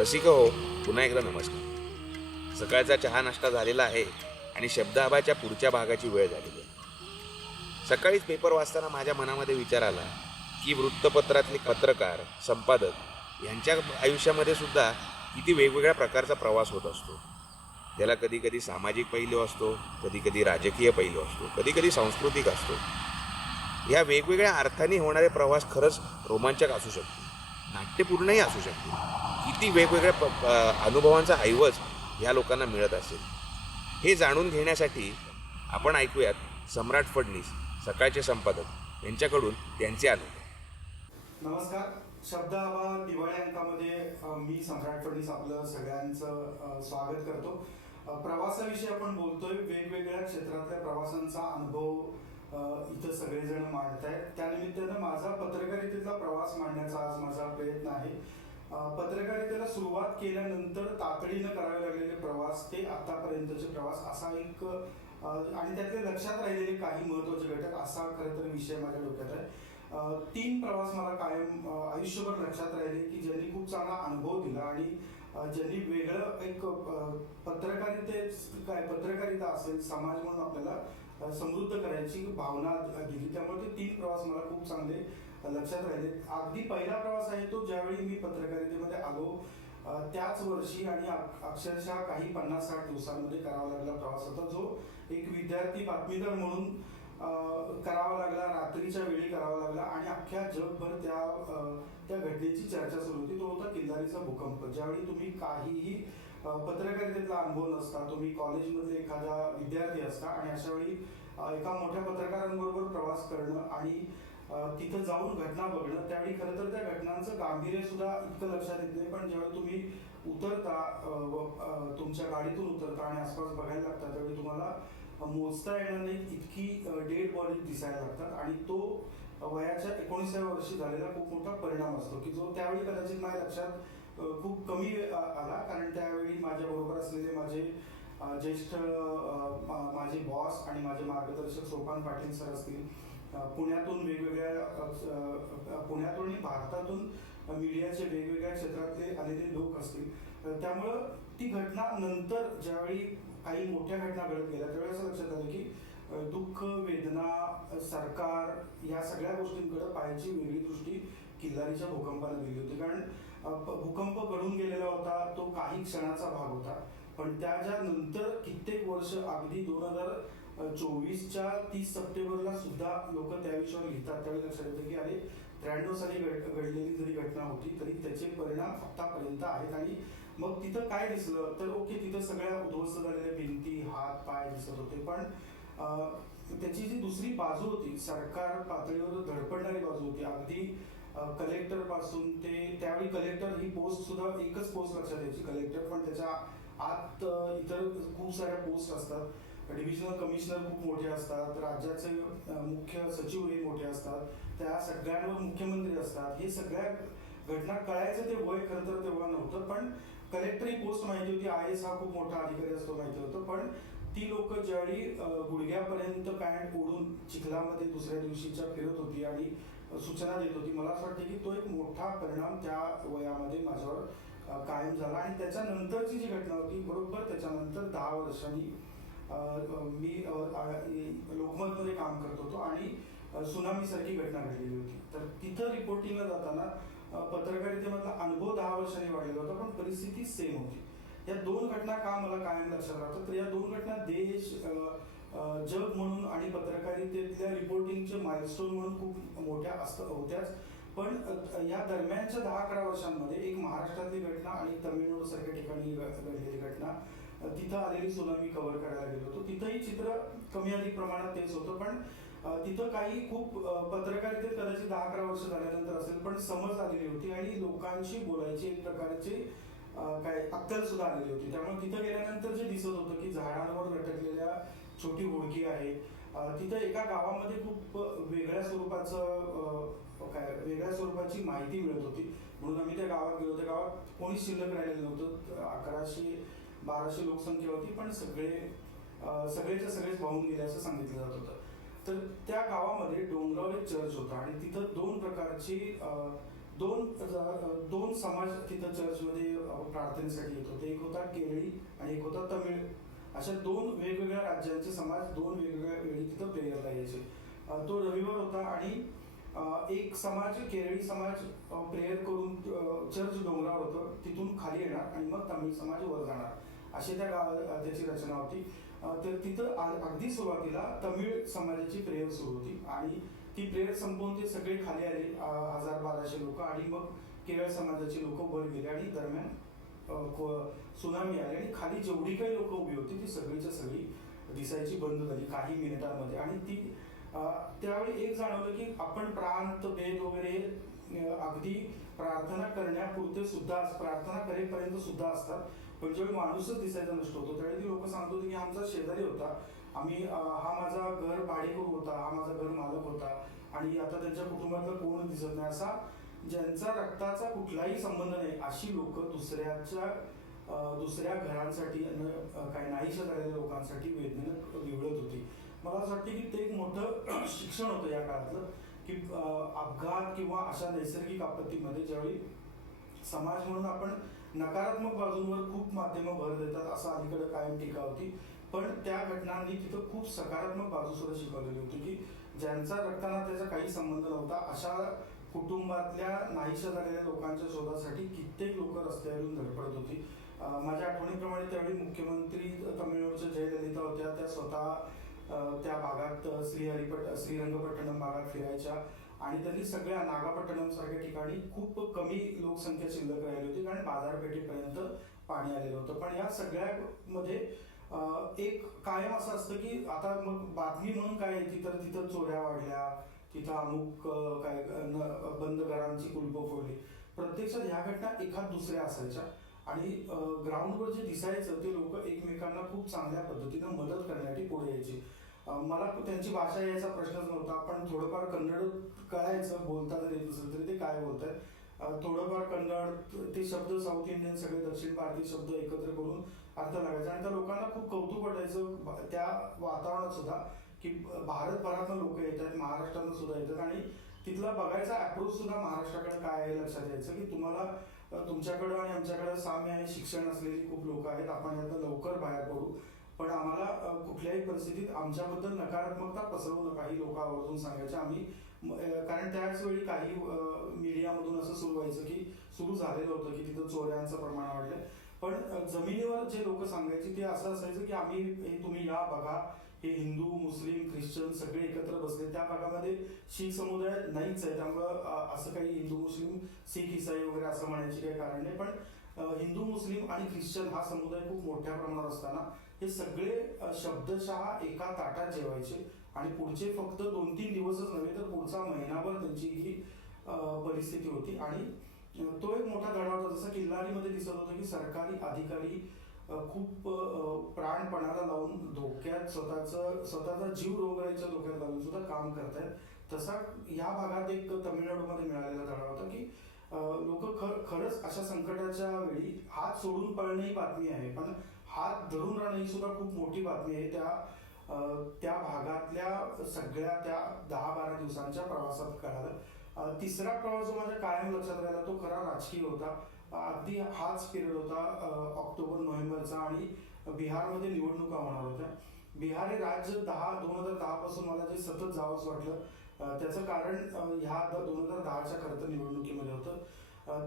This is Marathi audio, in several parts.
रसिक हो, पुन्हा एकदा नमस्कार. सकाळचा चहा नाश्ता झालेला आहे आणि शब्दाबाच्या पुढच्या भागाची वेळ झालेली आहे. सकाळीच पेपर वाचताना माझ्या मनामध्ये विचार आला की वृत्तपत्रातले पत्रकार, संपादक यांच्या आयुष्यामध्ये सुद्धा किती वेगवेगळ्या प्रकारचा प्रवास होत असतो. त्याला कधी कधी सामाजिक पैलू असतो, कधी कधी राजकीय पैलू असतो, कधी कधी सांस्कृतिक असतो. ह्या वेगवेगळ्या अर्थाने होणारे प्रवास खरंच रोमांचक असू शकतो, नाट्यपूर्णही असू शकते. किती वेगवेगळ्या अनुभवांचा ऐवज ह्या लोकांना मिळत असेल हे जाणून घेण्यासाठी आपण ऐकूयात सम्राट फडणीस, सकाळचे संपादक यांच्याकडून त्यांचे अनुभव. नमस्कार. शब्द आबा दिवाळी अंकामध्ये मी सम्राट फडणीस आपलं सगळ्यांचं स्वागत करतो. प्रवासाविषयी आपण बोलतोय. वेगवेगळ्या क्षेत्रातल्या प्रवासांचा अनुभव इथं सगळेजण मांडत आहेत. त्यानिमित्तानं माझा पत्रकारितेतला प्रवास मांडण्याचा आज माझा प्रयत्न आहे. पत्रकारितेला सुरुवात केल्यानंतर तातडीनं करावे लागलेले प्रवास ते आतापर्यंतचे प्रवास असा एक आणि त्यातले लक्षात राहिलेले काही महत्त्वाचे घटक असा खरं तर विषय माझ्या डोक्यात आहे. 3 प्रवास मला कायम आयुष्यभर लक्षात राहिले की ज्यांनी खूप चांगला अनुभव दिला आणि ज्यांनी वेगळं एक पत्रकारिता असेल, समाज म्हणून आपल्याला समृद्ध करायची भावना दिली. त्यामुळे ते 3 प्रवास मला खूप चांगले लक्षात राहिले. अगदी पहिला प्रवास आहे तो ज्यावेळी मी पत्रकारितेमध्ये आलो त्याच वर्षी आणि अक्षरशः काही 50-60 दिवसांमध्ये करावा लागला प्रवास होता, जो एक विद्यार्थी बातमीदार म्हणून करावा लागला, रात्रीच्या वेळी करावा लागला आणि अख्ख्या जगभर त्या घटनेची चर्चा सुरू होती. तो होता किल्लारीचा भूकंप. ज्यावेळी तुम्ही काहीही पत्रकारितेतला अनुभव नसता, तुम्ही कॉलेजमधले एखादा विद्यार्थी असता आणि अशा वेळी एका मोठ्या पत्रकारांबरोबर प्रवास करणं आणि तिथं जाऊन घटना बघणं, त्यावेळी खरं तर त्या घटनांचं गांभीर्य सुद्धा इतकं लक्षात येत नाही. पण ज्यावेळी तुम्ही उतरता, तुमच्या गाडीतून उतरता आणि आसपास बघायला लागता, त्यावेळी तुम्हाला मोजता येणार नाही इतकी डेड बॉडी दिसायला लागतात आणि तो वयाच्या 19व्या वर्षी झालेला खूप मोठा परिणाम असतो की जो त्यावेळी कदाचित माझ्या लक्षात खूप कमी आला. कारण त्यावेळी माझ्याबरोबर असलेले माझे ज्येष्ठ माझे बॉस आणि माझे मार्गदर्शक सोपान पाटील सर असतील, पुण्यातून आणि भारतातून मीडियाचे वेगवेगळ्या क्षेत्रातले आलेले लोक असतील. त्यामुळं ती घटना नंतर ज्यावेळी काही मोठ्या घटना घडत गेल्या त्यावेळी असं लक्षात आलं की दुःख, वेदना, सरकार या सगळ्या गोष्टींकडे पाहायची वेगळी दृष्टी किल्लारीच्या भूकंपाने दिली होती. कारण भूकंप घडून गेलेला होता, तो काही क्षणाचा भाग होता, पण त्याच्या नंतर कित्येक वर्ष अगदी 2024च्या 30 सप्टेंबरला सुद्धा लोक त्या विषयावर लिहितात. त्यावेळी लक्षात येतं की अरे 93 साली घडलेली जरी घटना होती तरी त्याचे परिणाम आतापर्यंत आहेत. आणि मग तिथं काय दिसलं तर ओके, तिथं सगळ्या उद्ध्वस्त झालेल्या भिंती, हात, पाय दिसत होते, पण त्याची जी दुसरी बाजू होती, सरकार पातळीवर धडपडणारी बाजू होती. अगदी कलेक्टर पासून ते त्यावेळी कलेक्टर ही पोस्ट सुद्धा एकच पोस्ट लक्षात यायची, कलेक्टर, पण त्याच्या आत इतर खूप साऱ्या पोस्ट असतात. डिव्हिजनल कमिशनर खूप मोठे असतात, राज्याचे मुख्य सचिव हे मोठे असतात, त्या सगळ्यांवर मुख्यमंत्री असतात. हे सगळ्या घटना कळायचं ते वय खरं तर तेव्हा नव्हतं, पण कलेक्टर ही पोस्ट माहिती होती, IAS हा खूप मोठा अधिकारी असतो माहिती होतं. पण ती लोक ज्यावेळी गुडघ्यापर्यंत पॅन्ट ओढून चिखलामध्ये दुसऱ्या दिवशीच्या फिरत होती आणि सूचना देत होती, मला असं वाटतं की तो एक मोठा परिणाम त्या वयामध्ये माझ्यावर कायम झाला. आणि त्याच्यानंतरची जी घटना होती, बरोबर त्याच्यानंतर 10 वर्षांनी मी लोकमतमध्ये काम करत होतो आणि सुनामी सारखी घटना घडलेली होती. तर तिथं रिपोर्टिंगला जाताना पत्रकारितेमधला अनुभव 10 वर्षांनी वाढलेला होता, पण परिस्थिती सेम होती. या 2 घटना का मला कायम लक्षात राहतात, तर या 2 घटना देश, जग म्हणून आणि पत्रकारितेतल्या रिपोर्टिंगचे माइलस्टोन म्हणून खूप मोठ्या होत्याच. पण या दरम्यानच्या 10-11 वर्षांमध्ये एक महाराष्ट्रातली घटना आणि तमिळनाडू सारख्या ठिकाणी घडलेली घटना, तिथं आलेली सुनामी कव्हर करायला गेलो होतो. तिथंही चित्र कमी अधिक प्रमाणात तेच होतं, पण तिथं काही खूप पत्रकारितेत कदाचित 10-11 वर्ष झाल्यानंतर असेल, पण समज आलेली होती आणि लोकांशी बोलायची एक प्रकारची काय अक्कल सुद्धा आलेली होती. त्यामुळे तिथं गेल्यानंतर जे दिसत होतं की झाडांवर लटकलेल्या छोटी होडकी आहे, तिथं एका गावामध्ये खूप वेगळ्या स्वरूपाची माहिती मिळत होती. म्हणून आम्ही त्या गावात गेलो. त्या गावात कोणीच शिल्लक राहिलेलं नव्हतं. 1100-1200 लोकसंख्या होती, पण सगळेच्या सगळेच वाहून गेले असं सांगितलं जात होतं. तर त्या गावामध्ये डोंगरावर एक चर्च होता आणि तिथं 2 प्रकारची दोन समाज तिथं चर्चमध्ये प्रार्थनेसाठी येत होते. एक होता केरळी आणि एक होता तमिळ. अशा दोन वेगवेगळ्या राज्यांचे समाज दोन वेगवेगळ्या वेळी तिथं प्रेयरला यायचे. तो रविवार होता आणि एक समाज केरळी समाज प्रेयर करून चर्च डोंगरावर होतं, तिथून खाली येणार आणि मग तमिळ समाज वर जाणार, अशी त्याची रचना होती. तर तिथं अगदी सुरुवातीला तमिळ समाजाची प्रेयर सुरू होती आणि ती प्रेयर संपवून ते सगळे खाली आले, 1000-1200 लोक, आणि मग केरळ समाजाची लोक वर गेले आणि दरम्यान सुनामी आली आणि खाली जेवढी काही लोक उभी होती ती सगळीच्या सगळी दिसायची बंद झाली काही मिनिटांमध्ये. आणि ती त्यावेळी एक जाणवलं की आपण प्रांत भेद वगैरे अगदी प्रार्थना करण्यापुरते सुद्धा, प्रार्थना करेपर्यंत सुद्धा असतात, पण ज्यावेळी माणूसच दिसायचा नष्ट होतो त्यावेळी ती लोक सांगत होते की आमचा शेजारी होता, आम्ही हा माझा घर भाडेकरू होता, हा माझा घर मालक होता आणि आता त्यांच्या कुटुंबातलं कोण दिसत नाही. असा ज्यांचा रक्ताचा कुठलाही संबंध नाही अशी लोक दुसऱ्या घरांसाठी काही नाहीशा झालेल्या लोकांसाठी वेदनेनं विवळत होती. मला असं वाटतं की ते एक मोठं शिक्षण होतं या काळातलं, की अपघात किंवा अशा नैसर्गिक आपत्तीमध्ये ज्यावेळी समाज म्हणून आपण नकारात्मक बाजूंवर खूप माध्यमं भर देतात असं अलीकडे कायम टीका होती, पण त्या घटनांनी तिथं खूप सकारात्मक बाजू सुद्धा शिकवलेली होती की ज्यांचा रक्ताना त्याचा काही संबंध नव्हता अशा कुटुंबातल्या नाहीशा झालेल्या लोकांच्या शोधासाठी कित्येक लोक रस्त्यावरून धडपडत होती. माझ्या आठवणीप्रमाणे त्यावेळी मुख्यमंत्री तमिळनाडूच्या जयललिता होत्या, त्या स्वतः त्या भागात श्रीरंगपट्टणम भागात फिरायच्या आणि त्यांनी सगळ्या नागापट्टणम सारख्या ठिकाणी खूप कमी लोकसंख्या शिल्लक राहिली होती कारण बाजारपेठेपर्यंत पाणी आलेलं होतं. पण या सगळ्यामध्ये एक कायम असं असतं की आता मग बातमी म्हणून काय येते तर तिथं चोऱ्या वाढल्या, तिथं अमुक काय बंद घरांची कुलपं फोडली. प्रत्यक्षात ह्या घटना एखाद दुसऱ्या असायच्या आणि ग्राउंडवर जे दिसायचं ते लोक एकमेकांना खूप चांगल्या पद्धतीनं मदत करण्यासाठी पुढे यायची. मला त्यांची भाषा यायचा प्रश्नच नव्हता, पण थोडंफार कन्नड कळायचं, बोलता जर येत नसेल तरी ते काय बोलतात, थोडंफार कन्नड, ते शब्द साऊथ इंडियन सगळे दक्षिण भारतीय शब्द एकत्र करून अर्थ लागायचा आणि त्या लोकांना खूप कौतुक वाटायचं त्या वातावरणात सुद्धा की भारतभरातनं लोक येतात, महाराष्ट्रातनं सुद्धा येतात आणि तिथला बघायचा अप्रोच सुद्धा महाराष्ट्राकडे काय आहे लक्षात यायचं की तुम्हाला तुमच्याकडं आणि आमच्याकडं साम्य आहे, शिक्षण असलेली खूप लोक आहेत, आपण यातनं लवकर बाहेर पडू, पण आम्हाला कुठल्याही परिस्थितीत आमच्याबद्दल नकारात्मकता पसरवू नका ही लोक आवर्जून सांगायचे. आम्ही कारण त्याच वेळी काही मीडियामधून असं सुरू व्हायचं की सुरू झालेलं होतं की तिथं चोऱ्यांचं प्रमाण वाढलंय, पण जमिनीवर जे लोक सांगायचे ते असं असायचं की आम्ही तुम्ही या बघा, हे हिंदू मुस्लिम ख्रिश्चन सगळे एकत्र बसले, त्या भागामध्ये शीख समुदाय नाहीच आहे त्यामुळं असं काही हिंदू मुस्लिम शीख इसाई वगैरे असं म्हणायचे काही कारण नाही, पण हिंदू मुस्लिम आणि ख्रिश्चन हा समुदाय खूप मोठ्या प्रमाणात असताना हे सगळे शब्दशः एका ताटात जेवायचे आणि पुढचे फक्त 2-3 दिवसच नव्हे तर पुढचा महिनाभर त्यांची ही परिस्थिती होती. आणि तो एक मोठा धडा होता. जसं किल्लारीमध्ये दिसत होतं की सरकारी अधिकारी खूप प्राणपणाला लावून धोक्यात स्वतःचा जीव रोगराईच्या धोक्यात लावून सुद्धा काम करतायत, तसा या भागात एक तमिळनाडूमध्ये मिळालेला धडा होता की लोक खरंच अशा संकटाच्या वेळी हात सोडून पळणे ही बातमी आहे, पण हात धरून राहणं ही सुद्धा खूप मोठी बातमी आहे. त्या भागातल्या सगळ्या त्या 10-12 दिवसांच्या प्रवासात कळालं. तिसरा प्रवास जो माझ्या कायम लक्षात राहिला तो खरा राजकीय होता. अगदी हाच पिरियड होता ऑक्टोबर-नोव्हेंबरचा आणि बिहारमध्ये निवडणुका होणार होत्या. बिहार हे राज्य 2010 पासून मला जे सतत जावंच वाटलं त्याचं कारण ह्या 2010च्या खरं तर निवडणुकीमध्ये होतं.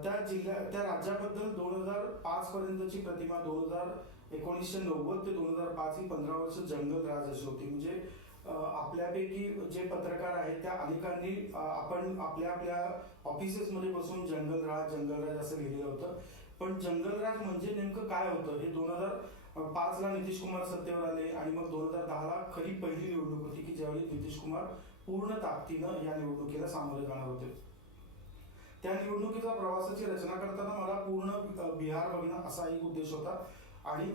त्या राज्याबद्दल 2005 पर्यंतची प्रतिमा 1990 ते 2005 ही 15 वर्ष जंगल राज अशी होती. म्हणजे आपल्यापैकी जे पत्रकार आहेत त्या अनेकांनी आपण आपल्या ऑफिसेसमध्ये बसून जंगलराज असं लिहिलेलं होतं, पण जंगलराज म्हणजे नेमकं काय होतं हे 2005ला नितीश कुमार सत्तेवर आले आणि मग 2010ला खरी पहिली निवडणूक होती की ज्यावेळी नितीश कुमार पूर्ण ताकदीनं या निवडणुकीला सामोरे जाणार होते. त्या निवडणुकीचा प्रवासाची रचना करताना मला पूर्ण बिहार बघणं असा एक उद्देश होता आणि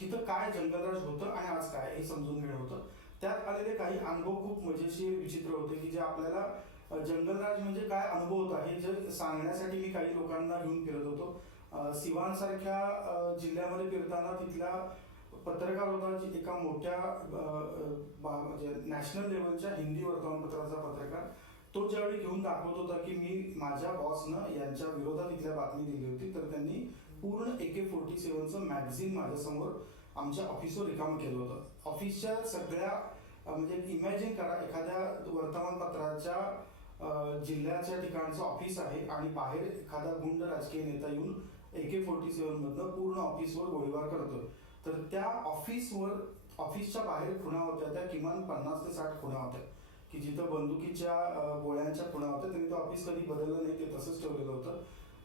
तिथं काय जंगलराज होतं आणि आज काय हे समजून घेणं होतं. त्यात आलेले काही अनुभव खूप मजेशीर विचित्र होते की जे आपल्याला जंगलराज म्हणजे काय अनुभव होता हे जे सांगण्यासाठी मी काही लोकांना घेऊन फिरत होतो. सिवान सारख्या जिल्ह्यामध्ये फिरताना तिथल्या पत्रकार होता एका मोठ्या म्हणजे नॅशनल लेवलच्या हिंदी वर्तमानपत्राचा पत्रकार, तो ज्यावेळी घेऊन दाखवत होता की मी माझ्या बॉसनं यांच्या विरोधात इथल्या बातमी दिली होती, तर त्यांनी पूर्ण AK-47चं मॅगझिन माझ्यासमोर आमच्या ऑफिसवर रिकामं केलं होतं. ऑफिसच्या सगळ्या म्हणजे इमॅजिन करा, एखाद्या वर्तमानपत्राच्या जिल्ह्याच्या ठिकाणचं ऑफिस आहे आणि बाहेर एखादा गुंड राजकीय नेता येऊन AK-47 मधनं पूर्ण ऑफिसवर गोळीबार करतो. तर त्या ऑफिसच्या बाहेर खुणा होत्या, त्या किमान 50 ते 60 खुणा होत्या की जिथं बंदुकीच्या गोळ्यांच्या खुणा होत्या. त्यांनी तो ऑफिस कधी बदललं नाही, ते तसंच ठेवलेलं होतं.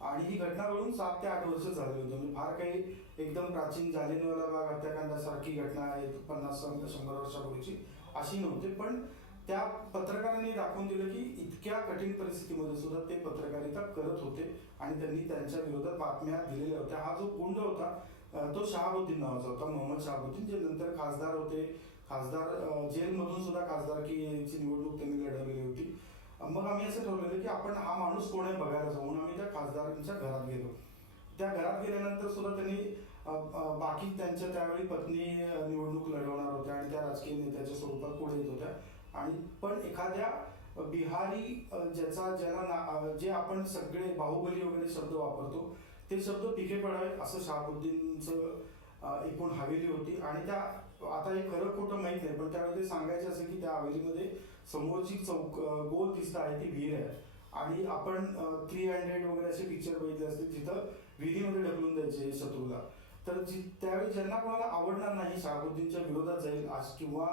आणि ही घटना घडून 7 ते 8 वर्ष झाली होती. म्हणजे फार काही एकदम प्राचीन जालियनवाला बाग हत्याकांडासारखी घटना आहे 50-100 वर्षापूर्वीची अशी नव्हती. पण त्या पत्रकारांनी दाखवून दिलं की इतक्या कठीण परिस्थितीमध्ये सुद्धा ते पत्रकारिता करत होते आणि त्यांनी त्यांच्या विरोधात बातम्या दिलेल्या होत्या. हा जो गुंड होता तो शहाबुद्दीन नावाचा होता, मोहम्मद शहाबुद्दीन, जे नंतर खासदार होते. खासदार जेलमधून सुद्धा खासदारकीची निवडणूक त्यांनी लढवलेली होती. मग आम्ही असं ठरवलेलं की आपण हा माणूस कोण आहे बघायला जाऊ, म्हणून आम्ही त्या खासदारांच्या घरात गेलो. त्या घरात गेल्यानंतर सुद्धा त्यांनी बाकी त्यांच्या त्यावेळी पत्नी निवडणूक लढवणार होत्या आणि त्या राजकीय नेत्याच्या स्वरूपात पुढे येत होत्या. आणि पण एखाद्या बिहारी जे आपण सगळे बाहुबली वगैरे शब्द वापरतो, ते शब्द पिके पडावेत असं शहाबुद्दीनचं एकूण हवेली होती. आणि त्या आता हे खरं खोटं माहीत नाही, पण त्यावेळी ते सांगायचे असे की त्या हवेलीमध्ये समोरची गोल दिसत आहे ती विहीर आहे. आणि आपण 300 वगैरे असे पिक्चर बघितले असतील जिथं विहिरीमध्ये ढकलून द्यायचे शत्रूला. तर त्यावेळी ज्यांना कोणाला आवडणार नाही, शहाबुद्दीनच्या विरोधात जाईल किंवा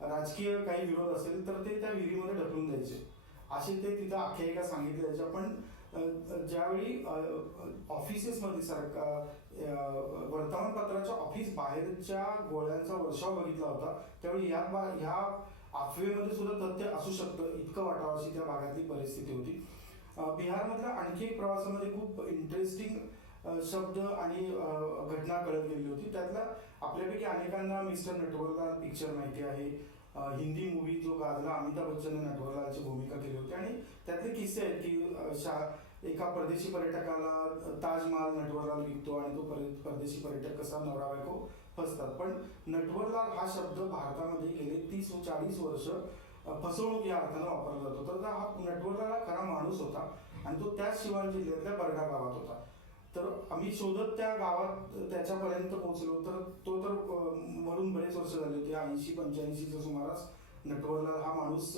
राजकीय काही विरोध असेल, तर ते त्या विहिरीमध्ये ढकलून द्यायचे, असे ते तिथं आख्यायिका सांगितली जायच्या. पण ज्यावेळी ऑफिसेसमध्ये वर्तमानपत्राच्या ऑफिस बाहेरच्या गोळ्यांचा वर्षाव बघितला होता, त्यावेळी ह्या अफवेमध्ये सुद्धा तथ्य असू शकतं इतकं वाटावं अशी त्या भागातली परिस्थिती होती. बिहारमधल्या आणखी एक प्रवासामध्ये खूप इंटरेस्टिंग शब्द आणि घटना कळत गेली होती. त्यातल्या आपल्यापैकी अनेकांना मिस्टर नटवरलाल पिक्चर माहिती आहे. हिंदी मूवी जो गाजला, अमिताभ बच्चनने नटवरलालची भूमिका केली होती. आणि त्यातले किस्से आहेत की एका परदेशी पर्यटकाला ताजमहाल नटवरलाल विकतो आणि तो परदेशी पर्यटक कसा नवरा बायको फसतात. पण नटवरलाल हा शब्द भारतामध्ये गेले 30-40 वर्ष फसवणूक या अर्थानं वापरला जातो. तर हा नटवरलाल हा खरा माणूस होता आणि तो त्याच सिवान जिल्ह्यातल्या बरगा गावात होता. तर आम्ही शोधत त्या गावात त्याच्यापर्यंत पोहोचलो. तर तो मरून बरेच वर्ष झाले होते, 80-85च्या सुमारास नटवरलाल हा माणूस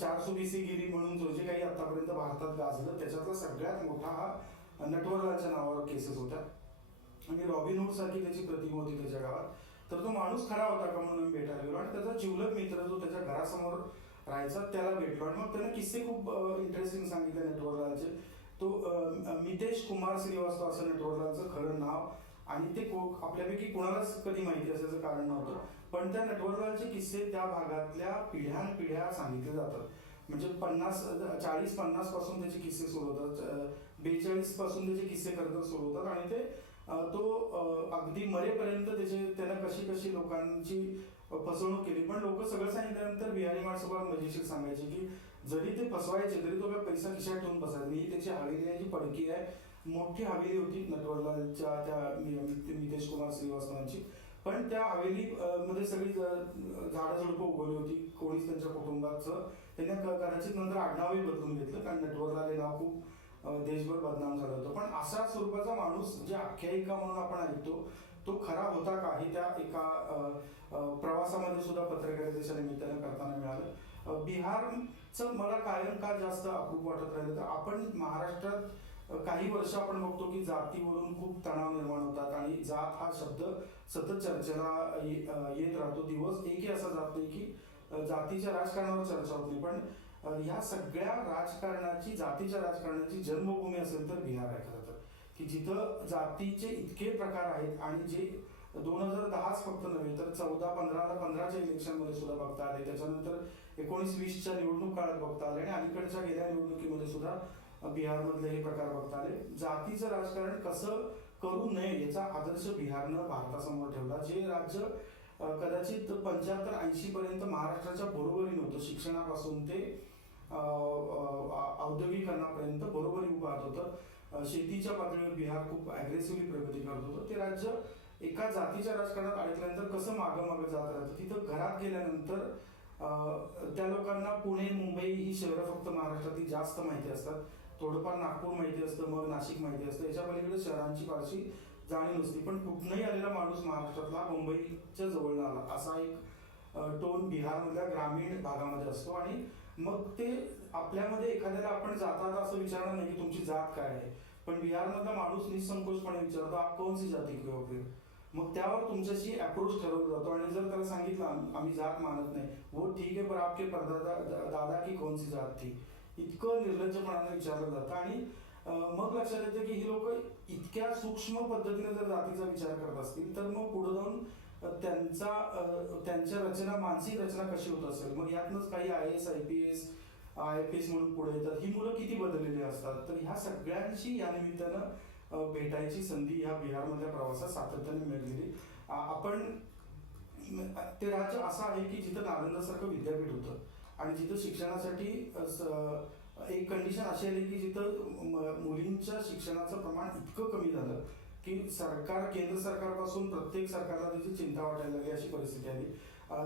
420 गिरी म्हणून जे काही आतापर्यंत भारतात गाजलं त्याच्यातला सगळ्यात मोठा हा नटवरलालच्या नावावर केसेस होत्या. आणि रॉबिनहूड सारखी त्याची प्रतिमा होती त्याच्या गावात. तर तो माणूस खरा होता का म्हणून आम्ही भेटायला गेलो आणि त्याचा जिवलग मित्र जो त्याच्या घरासमोर राहायचा त्याला भेटलो. आणि मग त्याने किस्से खूप इंटरेस्टिंग सांगितले नटवरलालचे. तो मितेश कुमार श्रीवास्तव असं नटवरलालचं खरं नाव, आणि ते आपल्यापैकी कोणालाच कधी माहिती असायचं कारण नव्हतं. पण त्या नटवरलालचे किस्से त्या भागातल्या पिढ्यानपिढ्या सांगितले जातात. म्हणजे 40-50 पासून त्याचे किस्से सुरू होतात, 42 पासून त्याचे किस्से खरं तर सुरू होतात. आणि ते तो अगदी मरेपर्यंत त्यानं कशी लोकांची फसवणूक केली. पण लोक सगळं सांगितल्यानंतर बिहारी माणसं मजेशीर सांगायचे की जरी ते फसवायचे तरी तो काय पैसा खिशात ठेवून फसायचा. ही त्याची हवेली पडकी आहे, मोठी हवेली होती नटवरलालच्या त्या मितेश कुमार श्रीवास्तवांची. पण त्या हवेली मध्ये सगळी झाडं झुडपं उगवली होती. कोणीच त्यांच्या कुटुंबाचं त्यांनी कदाचित नंतर आडनावही बदलून घेतलं, कारण नटवरलाल हे नाव खूप देशभर बदनाम झालं होतं. पण अशा स्वरूपाचा माणूस जे आख्यायिका म्हणून आपण ऐकतो तो खरा होता का, हे त्या एका प्रवासामध्ये सुद्धा पत्रकारितेच्या निमित्तानं करताना मिळालं. बिहारचं मला कायम का जास्त अप्रूप वाटत राहिलं, तर आपण महाराष्ट्रात काही वर्ष आपण बघतो की जातीवरून खूप तणाव निर्माण होतात आणि जात हा शब्द सतत चर्चेला येत राहतो. दिवस एकही असा जात नाही की जातीच्या राजकारणावर चर्चा होत नाही. पण ह्या सगळ्या जातीच्या राजकारणाची जन्मभूमी असेल तर बिहार आहे खरं तर, की जिथं जातीचे इतके प्रकार आहेत आणि जे 2010 फक्त नव्हे तर 14-15च्या इलेक्शनमध्ये सुद्धा बघता आले, त्याच्यानंतर 19-20च्या निवडणूक काळात बघता आले आणि अलीकडच्या गेल्या निवडणुकीमध्ये सुद्धा बिहारमधले हे प्रकार बघता आले. जातीचं राजकारण कसं करू नये याचा आदर्श बिहारनं भारतासमोर ठेवला. जे राज्य कदाचित 75-80 पर्यंत महाराष्ट्राच्या बरोबरी नव्हतं, शिक्षणापासून ते औद्योगिकरणापर्यंत बरोबरी उभारत होतं. शेतीच्या पातळीवर बिहार खूप अग्रेसिव्हली प्रगती करत होतं. ते राज्य एका जातीच्या राजकारणात अडकल्यानंतर कसं मागं जात राहतं. तिथं घरात गेल्यानंतर त्या लोकांना पुणे मुंबई ही शहरं फक्त महाराष्ट्रातील जास्त माहिती असतात. थोडंफार नागपूर माहिती असतं, मग नाशिक माहिती असतं. याच्या पलीकडे शहरांची फारशी जाणीव नसते. पण कुठनंही आलेला माणूस महाराष्ट्रातला मुंबईच्या जवळ आला असा एक टोन बिहारमधल्या ग्रामीण भागामध्ये असतो. आणि मग ते आपल्यामध्ये एखाद्याला आपण जातात असं विचारणार नाही की तुमची जात काय आहे, पण बिहारमधला माणूस निसंकोचपणे विचारतो आप कौन सी जाती के हो फिर. मग त्यावर तुमच्याशी अप्रोच ठरवला जातो. आणि जर त्याला सांगितलं आम्ही जात मानत नाही, वो ठीक आहे पर आपके परदादा दादा की कौन सी जात थी, इतकं निर्लज्जपणाने विचारलं जातं. आणि मग लक्षात येतं की ही लोक इतक्या सूक्ष्म पद्धतीने जर जातीचा विचार करत असतील तर मग पुढे जाऊन त्यांच्या रचना, मानसिक रचना कशी होत असेल. मग यातनंच काही IAS IPS IFS म्हणून पुढे येतात. ही मुलं किती बदललेली असतात. तर ह्या सगळ्यांशी या निमित्तानं भेटायची संधी ह्या बिहारमधल्या प्रवासात सातत्याने मिळालेली. आपण ते राज्य असं आहे की जिथं नालंदासारखं विद्यापीठ होतं आणि जिथं शिक्षणासाठी एक कंडिशन अशी आली की जिथं मुलींच्या शिक्षणाचं प्रमाण इतकं कमी झालं की केंद्र सरकारपासून प्रत्येक सरकारला त्याची चिंता वाटायला लागली अशी परिस्थिती आली.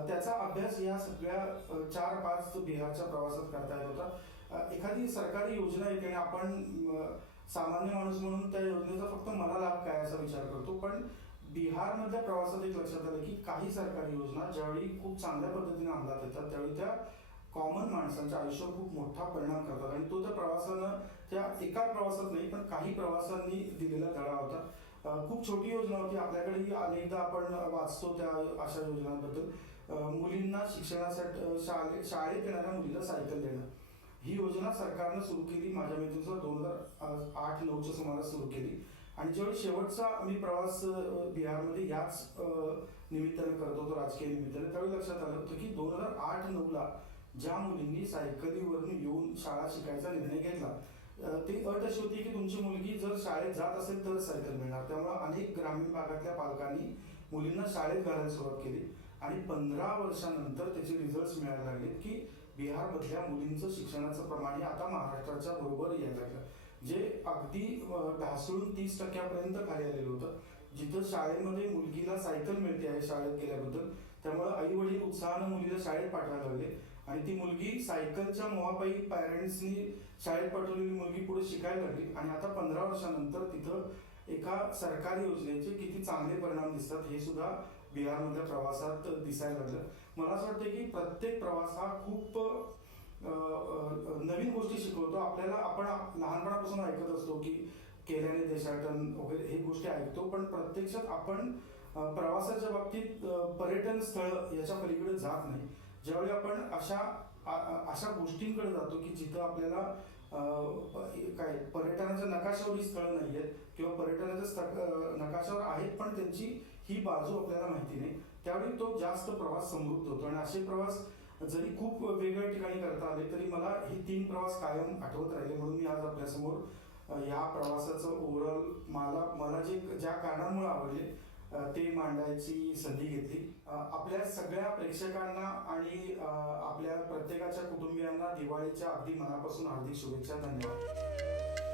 त्याचा अभ्यास या सगळ्या 4-5 बिहारच्या प्रवासात करता येत होता. एखादी सरकारी योजना येते आणि आपण सामान्य माणूस म्हणून त्या योजनेचा फक्त मला लाभ काय असा विचार करतो. पण बिहारमधल्या प्रवासात एक लक्षात आलं की काही सरकारी योजना ज्यावेळी खूप चांगल्या पद्धतीने अंमलात येतात त्यावेळी त्या कॉमन माणसांच्या आयुष्यावर खूप मोठा परिणाम करतात. आणि तो त्या प्रवासानं, त्या एका प्रवासात नाही पण काही प्रवासांनी दिलेला धडा होता. खूप छोटी योजना होती. आपल्याकडे अनेकदा आपण वाचतो त्या अशा योजनांबद्दल. मुलींना शिक्षणासाठी शाळेत येणाऱ्या मुलीला सायकल देणं, ही योजना सरकारनं सुरू केली. माझ्या माहितीनुसार 2008-9च्या सुमारास सुरू केली. आणि ज्यावेळी शेवटचा मी प्रवास बिहारमध्ये याच निमित्ताने करत होतो, राजकीय निमित्ताने, त्यावेळी लक्षात आलं होतं की 2008-9ला ज्या मुलींनी सायकलीवरून येऊन शाळा शिकायचा निर्णय घेतला, ती अट अशी होती की तुमची मुलगी जर शाळेत जात असेल तर सायकल मिळणार. त्यामुळे अनेक ग्रामीण भागातल्या पालकांनी मुलींना शाळेत घालायला सुरुवात केली. आणि 15 वर्षानंतर त्याचे रिझल्ट मिळायला लागले की बिहारमधल्या मुलींचं शिक्षणाचं प्रमाण हे आता महाराष्ट्राच्या बरोबर यायला लागलं. जे अगदी ढासळून 30% खाली आलेलं होतं. जिथं शाळेमध्ये मुलगीला सायकल मिळते आहे शाळेत गेल्याबद्दल, त्यामुळे आई वडील उत्साहानं मुलीला शाळेत पाठवायला लागले. आणि ती मुलगी सायकलच्या मोहापायी पॅरेंट्सनी शाळेत पाठवलेली मुलगी पुढे शिकायला लागली. आणि आता 15 वर्षानंतर तिथं एका सरकारी योजनेचे किती चांगले परिणाम दिसतात हे सुद्धा बिहारमधल्या प्रवासात दिसायला लागलं. मला असं वाटतं की प्रत्येक प्रवास हा खूप नवीन गोष्टी शिकवतो आपल्याला. आपण लहानपणापासून ऐकत असतो की केल्याने देशाटन वगैरे हे गोष्टी ऐकतो, पण प्रत्यक्षात आपण प्रवासाच्या बाबतीत पर्यटन स्थळ याच्या पलीकडे जात नाही. ज्यावेळी आपण अशा गोष्टींकडे जातो की जिथं आपल्याला काय पर्यटनाच्या नकाशावर ही स्थळं नाही आहेत किंवा पर्यटनाच्या नकाशावर आहेत पण त्यांची ही बाजू आपल्याला माहिती नाही, त्यावेळी तो जास्त प्रवास समृद्ध होतो. आणि असे प्रवास जरी खूप वेगवेगळ्या ठिकाणी करता आले तरी मला हे 3 प्रवास कायम आठवत राहिले. म्हणून मी आज आपल्यासमोर या प्रवासाचं ओव्हरऑल मला ज्या कारणांमुळे आवडले ते मांडायची संधी घेतली. आपल्या सगळ्या प्रेक्षकांना आणि आपल्या प्रत्येकाच्या कुटुंबियांना दिवाळीच्या अगदी मनापासून हार्दिक शुभेच्छा. धन्यवाद.